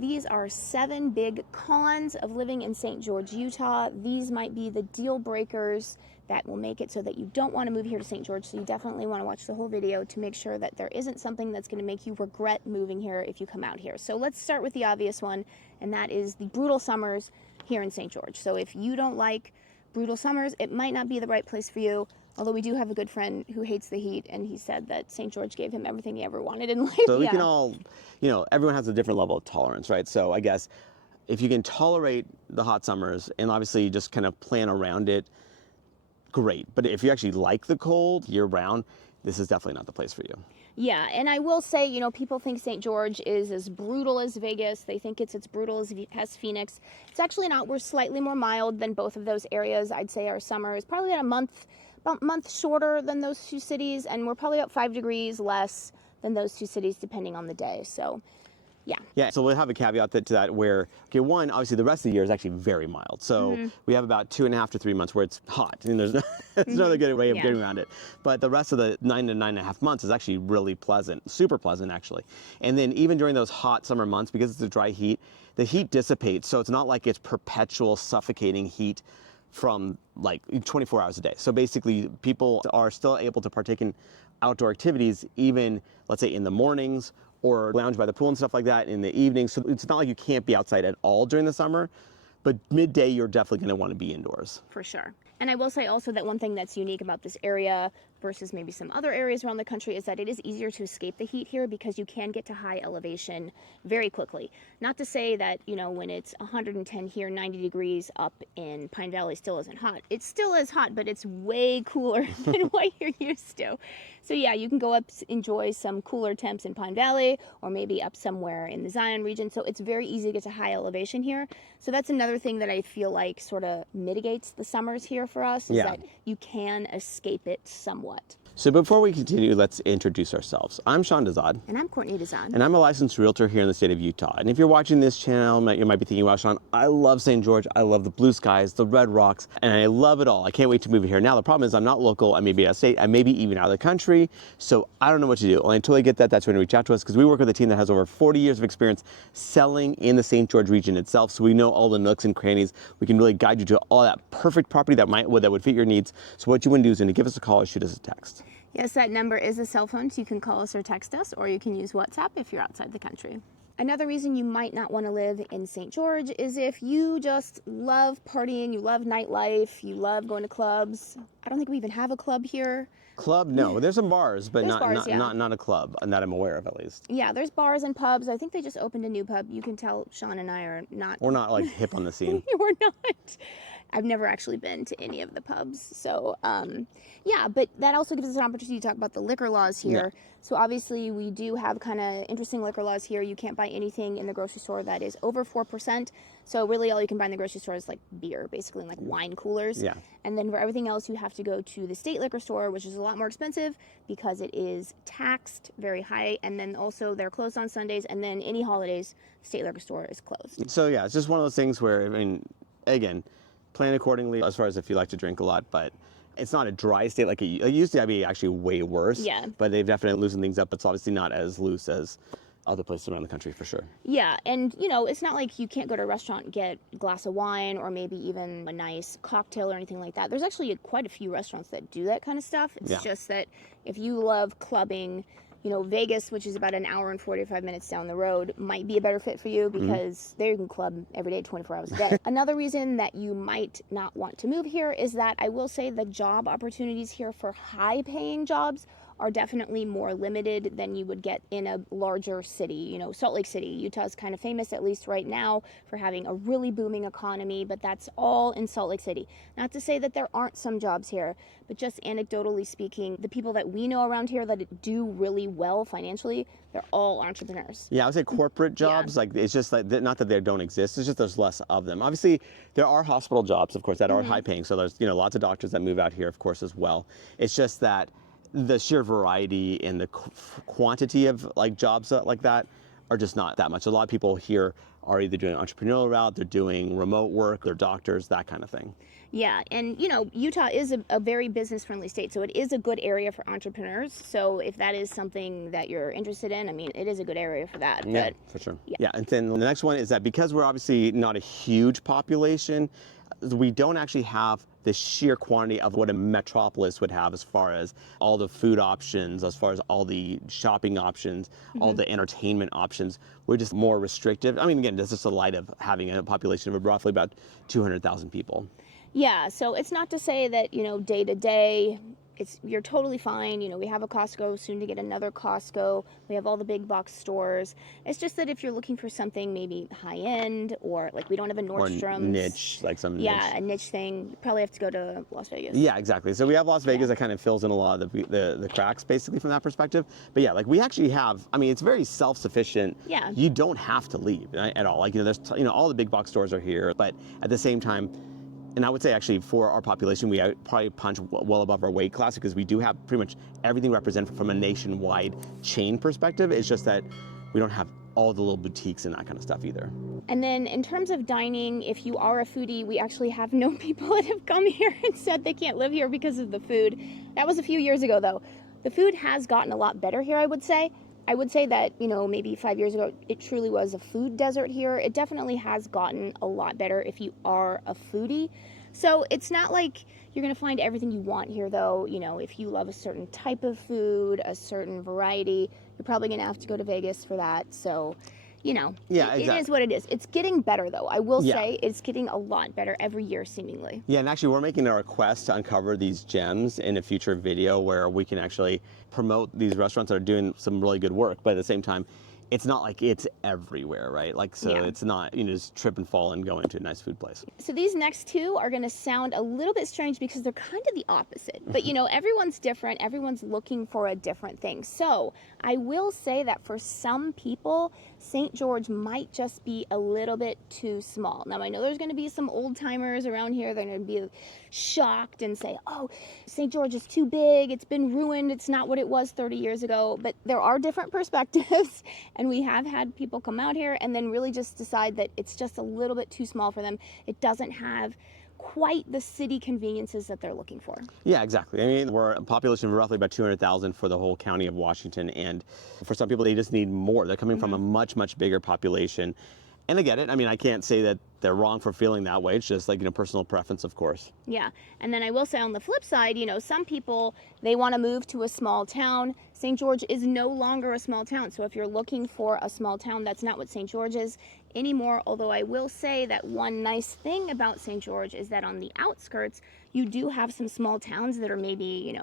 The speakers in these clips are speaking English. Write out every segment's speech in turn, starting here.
These are 7 big cons of living in St. George, Utah. These might be the deal breakers that will make it so that you don't want to move here to St. George. So you definitely want to watch the whole video to make sure that there isn't something that's going to make you regret moving here if you come out here. So let's start with the obvious one, and that is the brutal summers here in St. George. So if you don't like brutal summers, it might not be the right place for you. Although we do have a good friend who hates the heat, and he said that St. George gave him everything he ever wanted in life. So we can all, everyone has a different level of tolerance, right? So I guess if you can tolerate the hot summers and obviously just kind of plan around it, great. But if you actually like the cold year-round, this is definitely not the place for you. Yeah, and I will say, people think St. George is as brutal as Vegas. They think it's as brutal as Phoenix. It's actually not. We're slightly more mild than both of those areas. I'd say our summer is probably about a month shorter than those two cities, and we're probably about 5 degrees less than those two cities depending on the day. So yeah, so we'll have a caveat to that where, okay, one, obviously the rest of the year is actually very mild. So we have about 2.5 to 3 months where it's hot, and there's no other good way of getting around it. But the rest of the 9 to 9.5 months is actually really pleasant, super pleasant actually. And then even during those hot summer months, because it's a dry heat, the heat dissipates. So it's not like it's perpetual suffocating heat from like 24 hours a day. So basically people are still able to partake in outdoor activities, even let's say in the mornings, or lounge by the pool and stuff like that in the evening. So it's not like you can't be outside at all during the summer, but midday you're definitely gonna wanna be indoors. For sure. And I will say also that one thing that's unique about this area versus maybe some other areas around the country is that it is easier to escape the heat here because you can get to high elevation very quickly. Not to say that, when it's 110 here, 90 degrees up in Pine Valley still isn't hot. It still is hot, but it's way cooler than what you're used to. So yeah, you can go up, enjoy some cooler temps in Pine Valley, or maybe up somewhere in the Zion region. So it's very easy to get to high elevation here. So that's another thing that I feel like sort of mitigates the summers here for us, is that you can escape it somewhat. So before we continue, let's introduce ourselves. I'm Sean Dazad. And I'm Courtney Dazad. And I'm a licensed realtor here in the state of Utah. And if you're watching this channel, you might be thinking, wow, Sean, I love St. George. I love the blue skies, the red rocks, and I love it all. I can't wait to move here. Now, the problem is I'm not local. I may be out of state. I may be even out of the country. So I don't know what to do. And I totally get that. That's when you reach out to us, because we work with a team that has over 40 years of experience selling in the St. George region itself. So we know all the nooks and crannies. We can really guide you to all that perfect property that would fit your needs. So what you want to do is to give us a call or shoot us a text. Yes, that number is a cell phone, so you can call us or text us, or you can use WhatsApp if you're outside the country. Another reason you might not want to live in St. George is if you just love partying, you love nightlife, you love going to clubs. I don't think we even have a club here. Club? No, there's some bars, but not a club, and that I'm aware of at least. Yeah, there's bars and pubs. I think they just opened a new pub. You can tell Sean and I are not... We're not like hip on the scene. We're not. I've never actually been to any of the pubs. So, yeah, but that also gives us an opportunity to talk about the liquor laws here. Yeah. So obviously we do have kind of interesting liquor laws here. You can't buy anything in the grocery store that is over 4%. So really all you can buy in the grocery store is like beer, basically, like wine coolers. Yeah. And then for everything else, you have to go to the state liquor store, which is a lot more expensive because it is taxed very high. And then also they're closed on Sundays, and then any holidays, the state liquor store is closed. So yeah, it's just one of those things where, I mean, again, plan accordingly as far as if you like to drink a lot, but it's not a dry state like it used to be. Actually way worse. Yeah. But they've definitely loosened things up. It's obviously not as loose as other places around the country for sure. Yeah, and it's not like you can't go to a restaurant and get a glass of wine or maybe even a nice cocktail or anything like that. There's actually quite a few restaurants that do that kind of stuff. It's just that if you love clubbing, Vegas, which is about an hour and 45 minutes down the road, might be a better fit for you because there you can club every day, 24 hours a day. Another reason that you might not want to move here is that I will say the job opportunities here for high-paying jobs are definitely more limited than you would get in a larger city. Salt Lake City, Utah is kind of famous, at least right now, for having a really booming economy, but that's all in Salt Lake City. Not to say that there aren't some jobs here, but just anecdotally speaking, the people that we know around here that do really well financially, they're all entrepreneurs. Yeah, I would say corporate jobs, like it's just like, not that they don't exist, it's just there's less of them. Obviously, there are hospital jobs, of course, that are high paying. So there's, lots of doctors that move out here, of course, as well. It's just that the sheer variety and the quantity of like jobs like that are just not that much. A lot of people here are either doing entrepreneurial route, they're doing remote work, they're doctors, that kind of thing. Yeah, and Utah is a very business-friendly state, so it is a good area for entrepreneurs. So if that is something that you're interested in, I mean, it is a good area for that. Yeah, for sure. Yeah, and then the next one is that because we're obviously not a huge population, we don't actually have the sheer quantity of what a metropolis would have as far as all the food options, as far as all the shopping options, all the entertainment options. We're just more restrictive. I mean, again, this is the light of having a population of roughly about 200,000 people. Yeah, so it's not to say that, day to day, you're totally fine. We have a Costco, soon to get another Costco. We have all the big box stores. It's just that if you're looking for something maybe high end, or like we don't have a Nordstrom's. Or niche, like some niche. A niche thing. You probably have to go to Las Vegas. Yeah, exactly. So we have Las Vegas that kind of fills in a lot of the cracks, basically, from that perspective. But yeah, like we actually have, I mean, it's very self-sufficient. Yeah. You don't have to leave at all. Like, there's, all the big box stores are here, but at the same time, and I would say actually for our population, we probably punch well above our weight class because we do have pretty much everything represented from a nationwide chain perspective. It's just that we don't have all the little boutiques and that kind of stuff either. And then in terms of dining, if you are a foodie, we actually have known people that have come here and said they can't live here because of the food. That was a few years ago though. The food has gotten a lot better here, I would say. I would say that, maybe 5 years ago, it truly was a food desert here. It definitely has gotten a lot better if you are a foodie. So it's not like you're going to find everything you want here, though. If you love a certain type of food, a certain variety, you're probably going to have to go to Vegas for that. So, yeah, exactly. It is what it is. It's getting better, though. I will say it's getting a lot better every year, seemingly. Yeah, and actually we're making a request to uncover these gems in a future video where we can actually promote these restaurants that are doing some really good work, but at the same time, it's not like it's everywhere, right? Like, so it's not, just trip and fall and go into a nice food place. So these next two are going to sound a little bit strange because they're kind of the opposite. But, everyone's different. Everyone's looking for a different thing. So I will say that for some people, St. George might just be a little bit too small. Now, I know there's going to be some old timers around here. They're going to be shocked and say, oh, St. George is too big. It's been ruined. It's not what it was 30 years ago. But there are different perspectives. And we have had people come out here and then really just decide that it's just a little bit too small for them. It doesn't have quite the city conveniences that they're looking for. Yeah, exactly. I mean, we're a population of roughly about 200,000 for the whole county of Washington. And for some people, they just need more. They're coming from a much, much bigger population. And I get it. I mean, I can't say that they're wrong for feeling that way. It's just like, personal preference, of course. Yeah. And then I will say on the flip side, some people, they want to move to a small town. St. George is no longer a small town. So if you're looking for a small town, that's not what St. George is anymore. Although I will say that one nice thing about St. George is that on the outskirts, you do have some small towns that are maybe,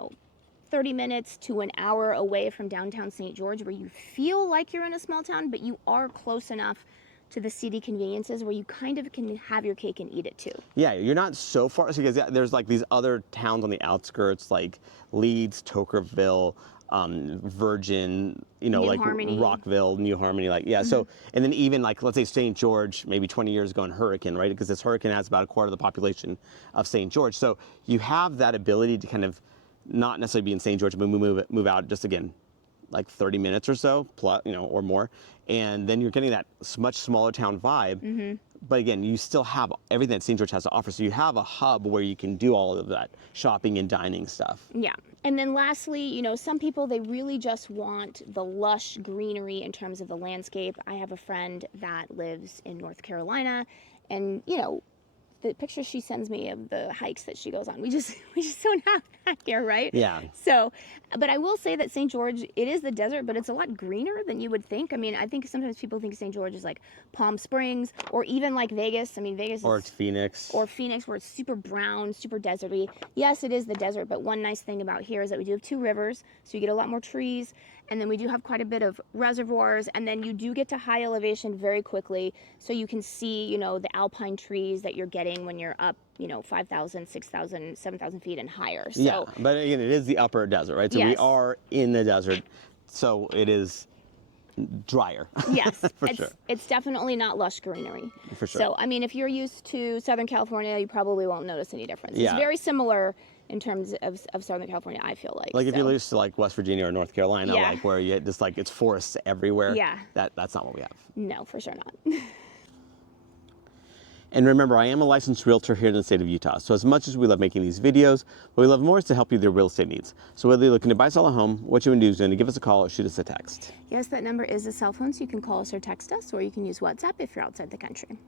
30 minutes to an hour away from downtown St. George, where you feel like you're in a small town, but you are close enough to the city conveniences where you kind of can have your cake and eat it too. Yeah, you're not so far, because there's like these other towns on the outskirts like Leeds, Tokerville, Virgin, like Harmony. Rockville, New Harmony, so, and then even like, let's say St. George, maybe 20 years ago in Hurricane, right? Because this Hurricane has about a quarter of the population of St. George. So you have that ability to kind of not necessarily be in St. George, but move out just again, like 30 minutes or so, plus, or more. And then you're getting that much smaller town vibe. But again, you still have everything that St. George has to offer. So you have a hub where you can do all of that shopping and dining stuff. Yeah. And then lastly, some people, they really just want the lush greenery in terms of the landscape. I have a friend that lives in North Carolina, and, the pictures she sends me of the hikes that she goes on, we just don't have that here, right? Yeah. So, but I will say that St. George, it is the desert, but it's a lot greener than you would think. I mean, I think sometimes people think St. George is like Palm Springs or even like Vegas. I mean, Vegas or it's Phoenix. Or Phoenix, where it's super brown, super deserty. Yes, it is the desert, but one nice thing about here is that we do have 2 rivers, so you get a lot more trees. And then we do have quite a bit of reservoirs, and then you do get to high elevation very quickly, so you can see, the alpine trees that you're getting when you're up, 5,000, 6,000, 7,000 feet and higher. So, yeah, but again, it is the upper desert, right? So we are in the desert, so it is drier. Yes, For sure. It's definitely not lush greenery. For sure. So, I mean, if you're used to Southern California, you probably won't notice any difference. Yeah. It's very similar in terms of Southern California, I feel like. Like if you're used to like West Virginia or North Carolina, Yeah. like where you just like it's forests everywhere. Yeah. That's not what we have. No, for sure not. And remember, I am a licensed realtor here in the state of Utah. So as much as we love making these videos, what we love more is to help you with your real estate needs. So whether you're looking to buy or sell a home, what you want to do is going to give us a call or shoot us a text. Yes, that number is a cell phone, so you can call us or text us, or you can use WhatsApp if you're outside the country.